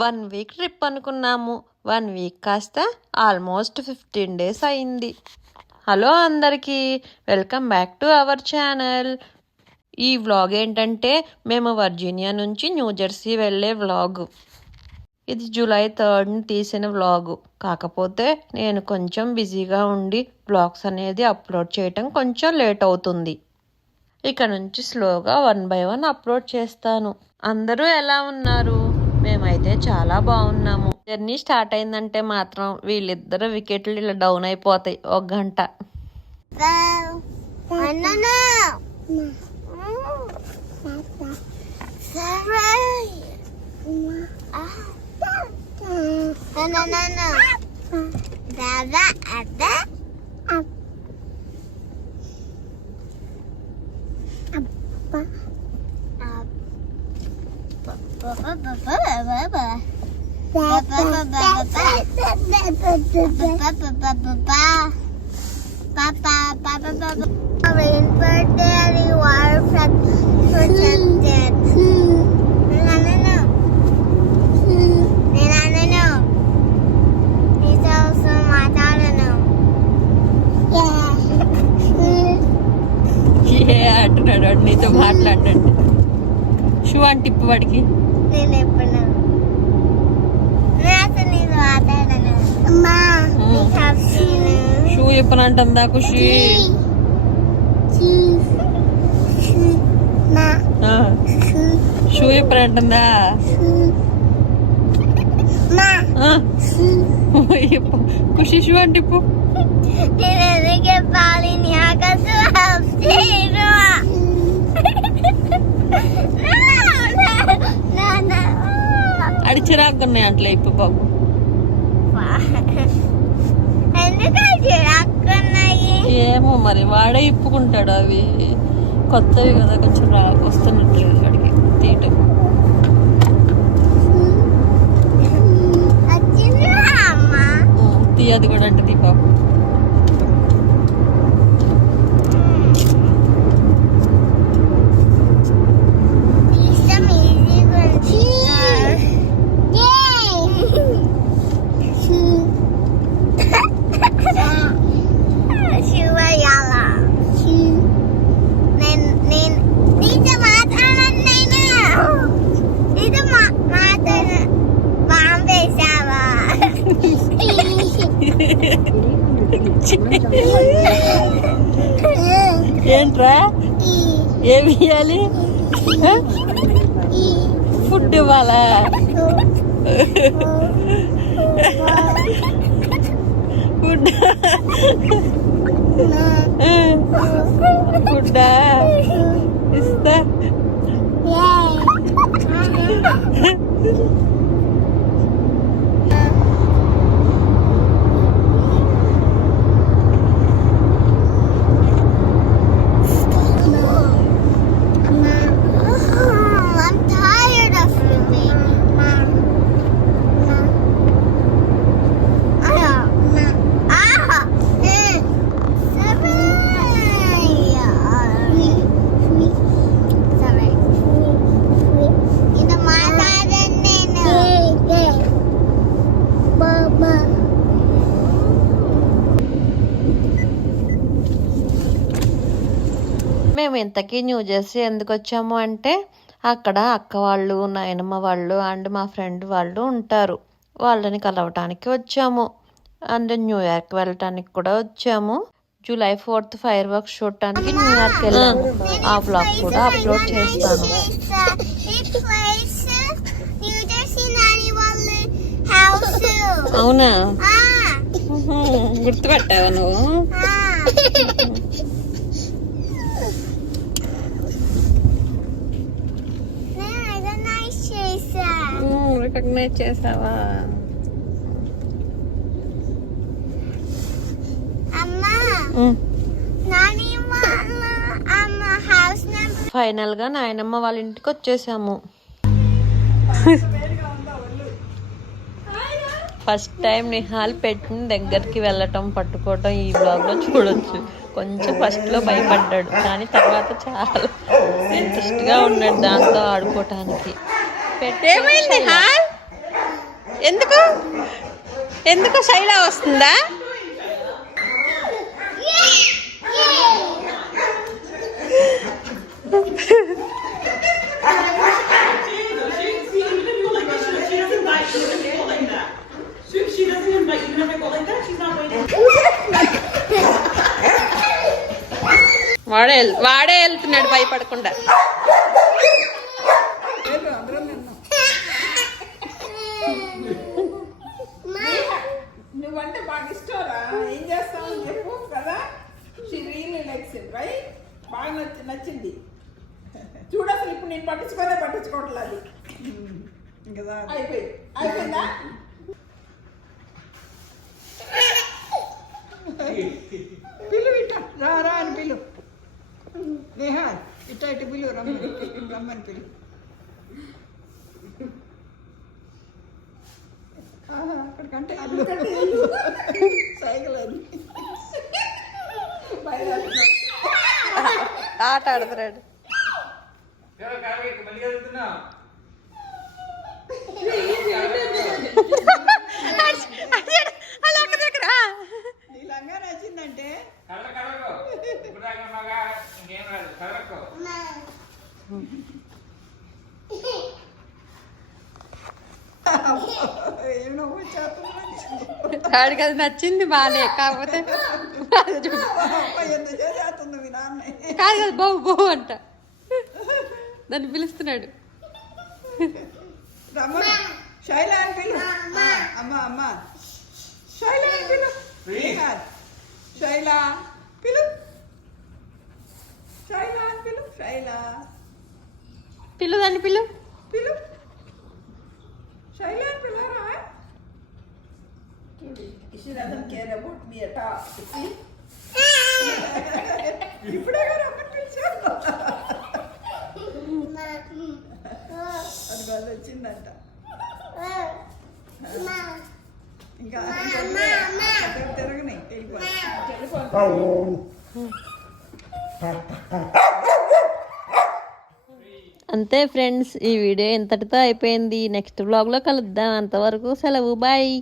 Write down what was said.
1 week trip అనుకున్నాము. 1 week కాస్త almost 15 days అయింది. హలో అందరికీ, welcome back to our channel. ఈ వ్లాగ్ ఏంటంటే మేము వర్జీనియా నుంచి న్యూజెర్సీ వెళ్ళే వ్లాగ్. ఇది జూలై 3 తీసిన వ్లాగు. కాకపోతే నేను కొంచెం బిజీగా ఉండి వ్లాగ్స్ అనేది అప్లోడ్ చేయటం కొంచెం లేట్ అవుతుంది. ఇక నుంచి స్లోగా 1 by 1 అప్లోడ్ చేస్తాను. అందరూ ఎలా ఉన్నారు? మేమైతే చాలా బాగున్నాము. జర్నీ స్టార్ట్ అయిందంటే మాత్రం వీళ్ళిద్దరు వికెట్లు ఇలా డౌన్ అయిపోతాయి 1 గంట. అంటున్నాడు నీతో మాట్లాడండి. షూ అంటే ఇప్పు వాడికి షూ చెప్పనంటుందా ఖుషి? షూ చెప్పనంటుందా? ఖుషి షూ అంటే ఇప్పు. అడిచిరాకున్నాయి అట్లా ఇప్పు బాబు. ఏమో మరి వాడే ఇప్పుకుంటాడు. అవి కొత్తవి కదా, కొంచెం వస్తున్నట్టు అడిగి తీయటం. తీయది కూడా అంటే బాబు. ఏంట్రా ఏమి ఇవ్వాలి? ఫుడ్ ఇవ్వాలా? ఫుడ్ ఫుడ్డా ఇస్తా. మేము ఇంతకీ న్యూజెర్సీ ఎందుకు వచ్చాము అంటే అక్కడ అక్క వాళ్ళు, నాయనమ్మ వాళ్ళు అండ్ మా ఫ్రెండ్ వాళ్ళు ఉంటారు. వాళ్ళని కలవటానికి వచ్చాము. అండ్ న్యూయార్క్ వెళ్ళటానికి కూడా వచ్చాము. జూలై 4th ఫైర్ వర్క్స్ చూడటానికి న్యూయార్క్ వెళ్ళాము. ఆ వ్లాగ్ కూడా అప్లోడ్ చేస్తాను. అవునా? గుర్తుపట్టావా నువ్వు? రికగ్నైజ్ చేసావా? ఫైనల్ గా నాయనమ్మ వాళ్ళ ఇంటికి వచ్చేసాము. ఫస్ట్ టైం నిహాల్ పెట్టిన దగ్గరికి వెళ్ళటం, పట్టుకోవటం ఈ బ్లాగ్ లో చూడొచ్చు. కొంచెం ఫస్ట్ లో భయపడ్డాడు, కానీ తర్వాత చాలా ఇంట్రెస్ట్ గా ఉన్నాడు దాంతో ఆడుకోవటానికి. ఎందుకు శైల వస్తుందా? వాడే వెళ్తున్నాడు భయపడకుండా. నువ్వంటే బాగా ఇష్టరా? ఏం చేస్తావు చెప్పు కదా. She really likes it right. బాగా నచ్చింది చూడు. అసలు ఇప్పుడు నేను పట్టించుకోవట్లేదు. కదా అయిపోయిందా? పిలు ఇట్ట రా అని పిలు. నేహా ఇట్ట ఇటు పిలు, రమ్మని పిలు. అక్కడికంటే సైకిల్ అది ఆట ఆడుతున్నాడు. నీ లంగా నచ్చిందంటే ఏమో వాడికి అది నచ్చింది బాగానే, కాకపోతే ఎంత చేసేస్తుంది మీ నాన్న. కాదు కదా బాబు బాబు అంట దాన్ని పిలుస్తున్నాడు. రమ్మని శైల అని పిలు. అమ్మ శైల అని పిలు. శైల పిలు. శైల అని పిలు. పిలు దాన్ని పిలు. శైల అని పిలరా. She doesn't care about me at all. ఇప్పుడే కదా రమ్మని పిలిచాను. అది వచ్చిందంట. ఇంకా తిరగని అంతే ఫ్రెండ్స్, ఈ వీడియో ఇంతటితో అయిపోయింది. నెక్స్ట్ వ్లాగ్లో కలుద్దాం. అంతవరకు సెలవు, బాయ్.